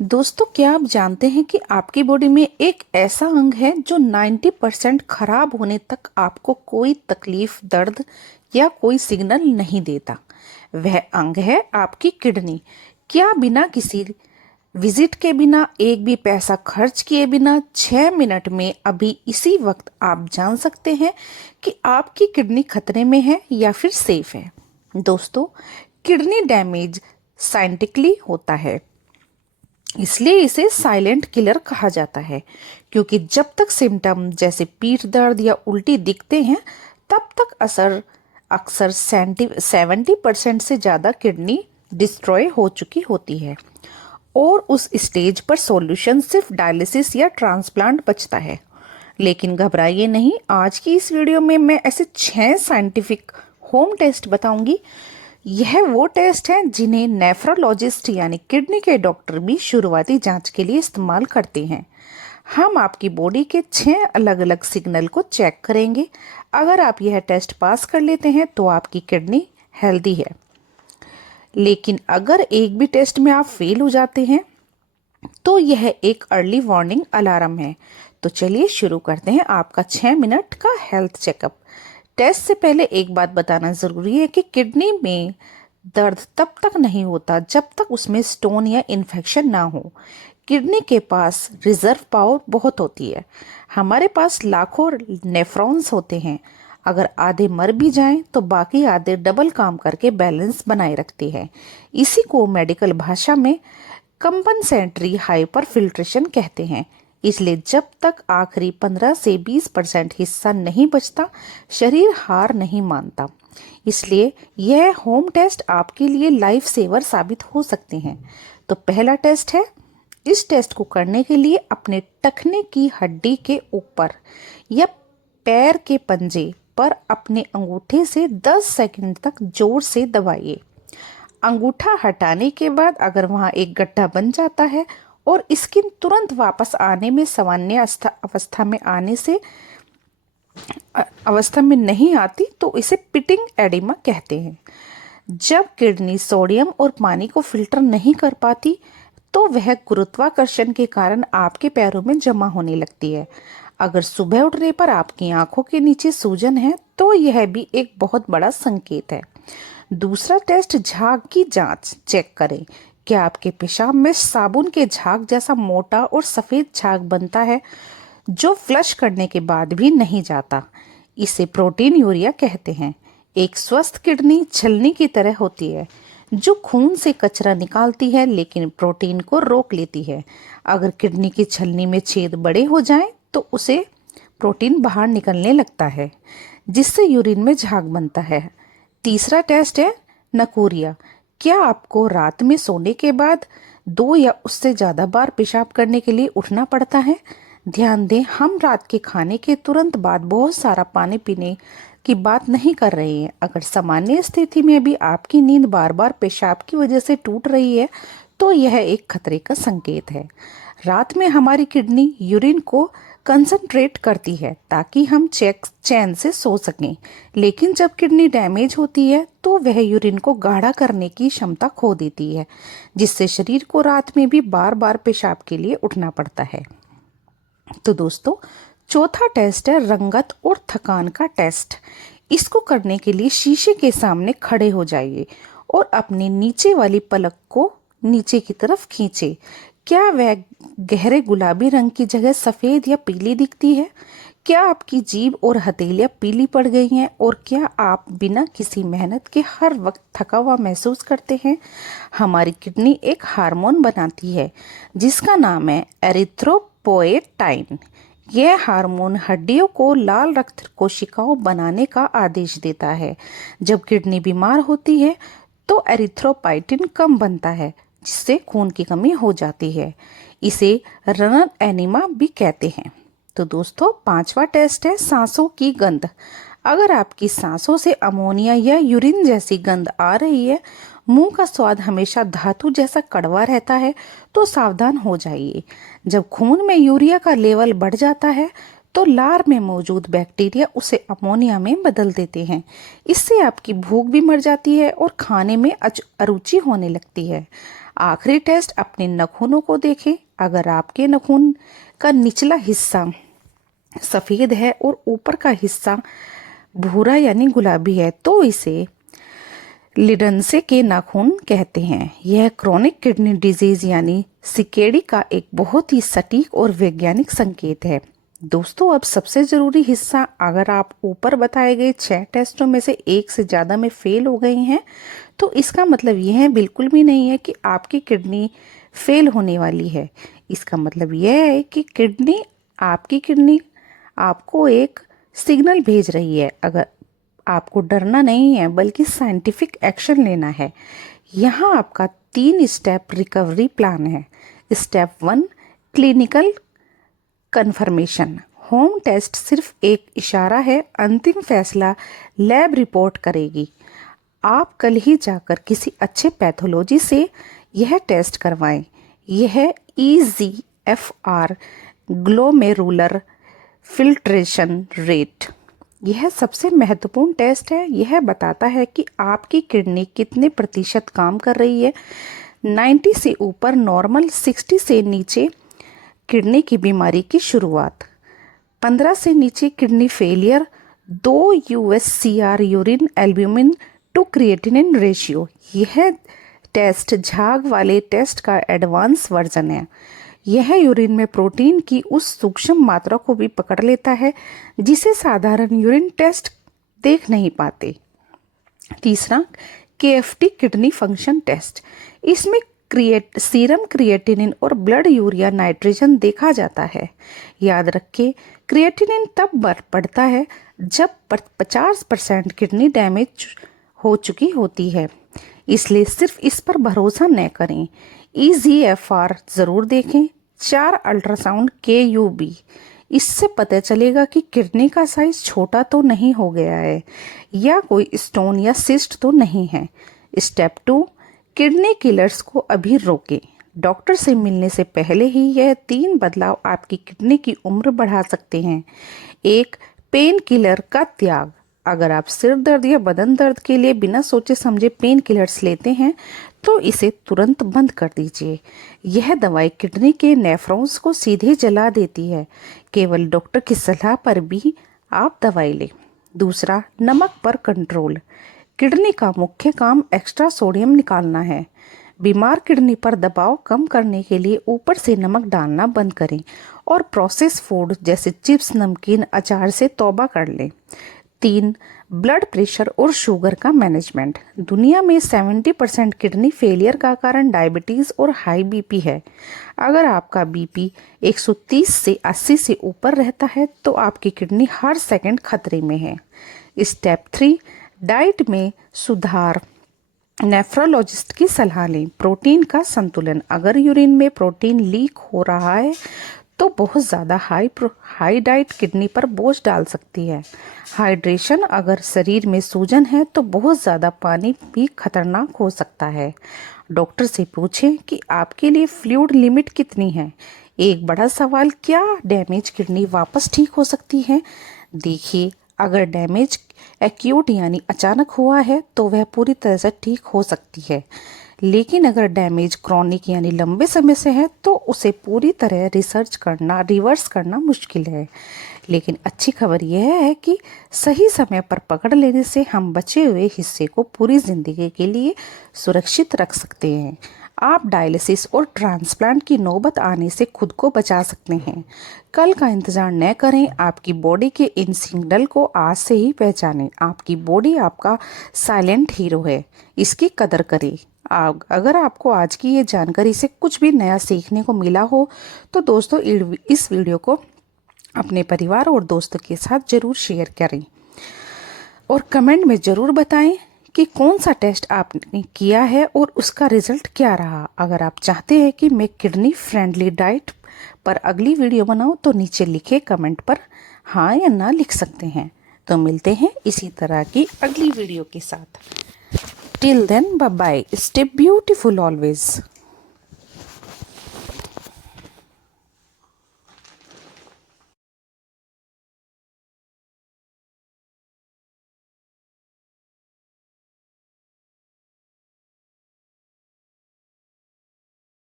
दोस्तों, क्या आप जानते हैं कि आपकी बॉडी में एक ऐसा अंग है जो 90% खराब होने तक आपको कोई तकलीफ, दर्द या कोई सिग्नल नहीं देता। वह अंग है आपकी किडनी। क्या बिना किसी विजिट के, बिना एक भी पैसा खर्च किए, बिना 6 मिनट में अभी इसी वक्त आप जान सकते हैं कि आपकी किडनी खतरे में है या फिर सेफ है? दोस्तों, किडनी डैमेज साइंटिफिकली होता है, इसलिए इसे साइलेंट किलर कहा जाता है। क्योंकि जब तक सिम्टम जैसे पीठ दर्द या उल्टी दिखते हैं, तब तक अक्सर 70% से ज़्यादा किडनी डिस्ट्रॉय हो चुकी होती है और उस स्टेज पर सॉल्यूशन सिर्फ डायलिसिस या ट्रांसप्लांट बचता है। लेकिन घबराइए नहीं, आज की इस वीडियो में मैं ऐसे 6 साइंटिफिक होम टेस्ट बताऊंगी। यह वो टेस्ट हैं जिन्हें नेफ्रोलॉजिस्ट यानी किडनी के डॉक्टर भी शुरुआती जांच के लिए इस्तेमाल करते हैं। हम आपकी बॉडी के 6 अलग अलग सिग्नल को चेक करेंगे। अगर आप यह टेस्ट पास कर लेते हैं तो आपकी किडनी हेल्दी है। लेकिन अगर एक भी टेस्ट में आप फेल हो जाते हैं तो यह एक अर्ली वार्निंग अलार्म है। तो चलिए शुरू करते हैं आपका 6 मिनट का हेल्थ चेकअप। टेस्ट से पहले एक बात बताना ज़रूरी है कि किडनी में दर्द तब तक नहीं होता जब तक उसमें स्टोन या इन्फेक्शन ना हो। किडनी के पास रिजर्व पावर बहुत होती है। हमारे पास लाखों नेफ्रॉन्स होते हैं। अगर आधे मर भी जाएं तो बाकी आधे डबल काम करके बैलेंस बनाए रखते हैं। इसी को मेडिकल भाषा में कंपनसेटरी हाइपर फिल्ट्रेशन कहते हैं। इसलिए जब तक आखिरी 15 से 20% हिस्सा नहीं बचता, शरीर हार नहीं मानता। इसलिए यह होम टेस्ट आपके लिए लाइफ सेवर साबित हो सकते हैं। तो पहला टेस्ट है। इस टेस्ट को करने के लिए अपने टखने की हड्डी के ऊपर या पैर के पंजे पर अपने अंगूठे से 10 सेकंड तक जोर से दबाइए। अंगूठा हटाने के बाद अगर वहां एक गड्ढा बन जाता है और स्किन तुरंत वापस आने में सामान्य अवस्था में नहीं आती तो इसे पिटिंग एडिमा कहते हैं। जब किडनी सोडियम और पानी को फिल्टर नहीं कर पाती तो वह गुरुत्वाकर्षण के कारण आपके पैरों में जमा होने लगती है। अगर सुबह उठने पर आपकी आंखों के नीचे सूजन है तो यह भी एक बहुत बड़ा संकेत है। दूसरा टेस्ट, झाग की जांच चेक करें। क्या आपके पेशाब में साबुन के झाग जैसा मोटा और सफेद झाग बनता है जो फ्लश करने के बाद भी नहीं जाता? इसे प्रोटीन यूरिया कहते हैं। एक स्वस्थ किडनी छलनी की तरह होती है जो खून से कचरा निकालती है लेकिन प्रोटीन को रोक लेती है। अगर किडनी की छलनी में छेद बड़े हो जाएं तो उसे प्रोटीन बाहर निकलने लगता है जिससे यूरिन में झाग बनता है। तीसरा टेस्ट है नकूरिया। क्या आपको रात में सोने के बाद 2 या उससे ज़्यादा बार पेशाब करने के लिए उठना पड़ता है? ध्यान दें, हम रात के खाने के तुरंत बाद बहुत सारा पानी पीने की बात नहीं कर रहे हैं। अगर सामान्य स्थिति में भी आपकी नींद बार बार पेशाब की वजह से टूट रही है तो यह एक खतरे का संकेत है। रात में हमारी किडनी यूरिन को कंसंट्रेट करती है ताकि हम चैन से सो सकें, लेकिन जब किडनी डैमेज होती है तो वह यूरिन को गाढ़ा करने की क्षमता खो देती है, जिससे शरीर को रात में भी बार बार पेशाब के लिए उठना पड़ता है। तो दोस्तों, चौथा टेस्ट है रंगत और थकान का टेस्ट। इसको करने के लिए शीशे के सामने खड़े हो जाइए और अपनी नीचे वाली पलक को नीचे की तरफ खींचे। क्या वह गहरे गुलाबी रंग की जगह सफेद या पीली दिखती है? क्या आपकी जीभ और हथेलियां पीली पड़ गई हैं? और क्या आप बिना किसी मेहनत के हर वक्त थका हुआ महसूस करते हैं? हमारी किडनी एक हार्मोन बनाती है जिसका नाम है एरिथ्रोपोएटाइन। यह हार्मोन हड्डियों को लाल रक्त कोशिकाओं बनाने का आदेश देता है। जब किडनी बीमार होती है तो एरिथ्रोपाइटिन कम बनता है जिससे खून की कमी हो जाती है। इसे रनर एनीमा भी कहते हैं। तो दोस्तों, पांचवा टेस्ट है सांसों की गंध। अगर आपकी सांसों से अमोनिया या यूरिन जैसी गंध आ रही है, मुंह का स्वाद हमेशा धातु जैसा कड़वा रहता है तो सावधान हो जाइए। जब खून में यूरिया का लेवल बढ़ जाता है तो लार में मौजूद बैक्टीरिया उसे अमोनिया में बदल देते हैं। इससे आपकी भूख भी मर जाती है और खाने में अरुचि होने लगती है। आखिरी टेस्ट, अपने नाखूनों को देखें। अगर आपके नाखून का निचला हिस्सा सफ़ेद है और ऊपर का हिस्सा भूरा यानी गुलाबी है तो इसे लिडनसे के नाखून कहते हैं। यह क्रोनिक किडनी डिजीज यानी सीकेडी का एक बहुत ही सटीक और वैज्ञानिक संकेत है। दोस्तों, अब सबसे ज़रूरी हिस्सा, अगर आप ऊपर बताए गए 6 टेस्टों में से एक से ज़्यादा में फेल हो गए हैं तो इसका मतलब यह बिल्कुल भी नहीं है कि आपकी किडनी फेल होने वाली है। इसका मतलब यह है कि आपकी किडनी आपको एक सिग्नल भेज रही है। अगर आपको डरना नहीं है बल्कि साइंटिफिक एक्शन लेना है। यहाँ आपका 3 स्टेप रिकवरी प्लान है। Step 1, clinical confirmation. Home test सिर्फ एक इशारा है, अंतिम फैसला लैब रिपोर्ट करेगी। आप कल ही जाकर किसी अच्छे पैथोलॉजी से यह टेस्ट करवाएं। यह EGFR ग्लोमेरुलर फिल्ट्रेशन रेट, यह सबसे महत्वपूर्ण टेस्ट है। यह बताता है कि आपकी किडनी कितने प्रतिशत काम कर रही है। 90 से ऊपर नॉर्मल, 60 से नीचे किडनी की बीमारी की शुरुआत, 15 से नीचे kidney failure, 2 USCR urine albumin to creatinine ratio. यह टेस्ट झाग वाले टेस्ट का एडवांस वर्जन है। यह यूरिन में प्रोटीन की उस सूक्ष्म मात्रा को भी पकड़ लेता है जिसे साधारण यूरिन टेस्ट देख नहीं पाते। तीसरा, KFT किडनी फंक्शन टेस्ट। इसमें सीरम क्रिएटिनिन और ब्लड यूरिया नाइट्रोजन देखा जाता है। याद रखें, क्रिएटिनिन तब बढ़ता है जब 50% किडनी डैमेज हो चुकी होती है, इसलिए सिर्फ इस पर भरोसा न करें। EGFR ज़रूर देखें। 4 अल्ट्रासाउंड KUB, इससे पता चलेगा कि किडनी का साइज छोटा तो नहीं हो गया है या कोई स्टोन या सिस्ट तो नहीं है। स्टेप 2, किडनी किलर्स को अभी रोकें। डॉक्टर से मिलने से पहले ही यह 3 बदलाव आपकी किडनी की उम्र बढ़ा सकते हैं। 1, पेन किलर का त्याग। अगर आप सिर दर्द या बदन दर्द के लिए बिना सोचे समझे पेन किलर्स लेते हैं तो इसे तुरंत बंद कर दीजिए। यह दवाई किडनी के नेफ्रॉन्स को सीधे जला देती है। केवल डॉक्टर की सलाह पर भी आप दवाई लें। दूसरा, नमक पर कंट्रोल। किडनी का मुख्य काम एक्स्ट्रा सोडियम निकालना है। बीमार किडनी पर दबाव कम करने के लिए ऊपर से नमक डालना बंद करें और प्रोसेस फूड जैसे चिप्स, नमकीन, अचार से तौबा कर लें। 3, ब्लड प्रेशर और शुगर का मैनेजमेंट। दुनिया में 70% किडनी फेलियर का कारण डायबिटीज़ और हाई बीपी है। अगर आपका बीपी 130 से 80 से ऊपर रहता है तो आपकी किडनी हर सेकंड खतरे में है। स्टेप 3, डाइट में सुधार। नेफ्रोलॉजिस्ट की सलाह लें। प्रोटीन का संतुलन। अगर यूरिन में प्रोटीन लीक हो रहा है तो बहुत ज़्यादा हाई डाइट किडनी पर बोझ डाल सकती है। हाइड्रेशन। अगर शरीर में सूजन है तो बहुत ज़्यादा पानी भी खतरनाक हो सकता है। डॉक्टर से पूछें कि आपके लिए फ्लूइड लिमिट कितनी है। एक बड़ा सवाल, क्या डैमेज किडनी वापस ठीक हो सकती है? देखिए, अगर डैमेज एक्यूट यानी अचानक हुआ है तो वह पूरी तरह से ठीक हो सकती है, लेकिन अगर डैमेज क्रॉनिक यानी लंबे समय से है तो उसे पूरी तरह रिवर्स करना मुश्किल है। लेकिन अच्छी खबर यह है कि सही समय पर पकड़ लेने से हम बचे हुए हिस्से को पूरी जिंदगी के लिए सुरक्षित रख सकते हैं। आप डायलिसिस और ट्रांसप्लांट की नौबत आने से खुद को बचा सकते हैं। कल का इंतज़ार न करें, आपकी बॉडी के इन सिग्नल को आज से ही पहचानें। आपकी बॉडी आपका साइलेंट हीरो है, इसकी कदर करें। अगर आपको आज की ये जानकारी से कुछ भी नया सीखने को मिला हो तो दोस्तों इस वीडियो को अपने परिवार और दोस्तों के साथ ज़रूर शेयर करें और कमेंट में ज़रूर बताएं कि कौन सा टेस्ट आपने किया है और उसका रिजल्ट क्या रहा। अगर आप चाहते हैं कि मैं किडनी फ्रेंडली डाइट पर अगली वीडियो बनाऊं तो नीचे लिखे कमेंट पर हाँ या ना लिख सकते हैं। तो मिलते हैं इसी तरह की अगली वीडियो के साथ। Till then, bye bye, stay beautiful always.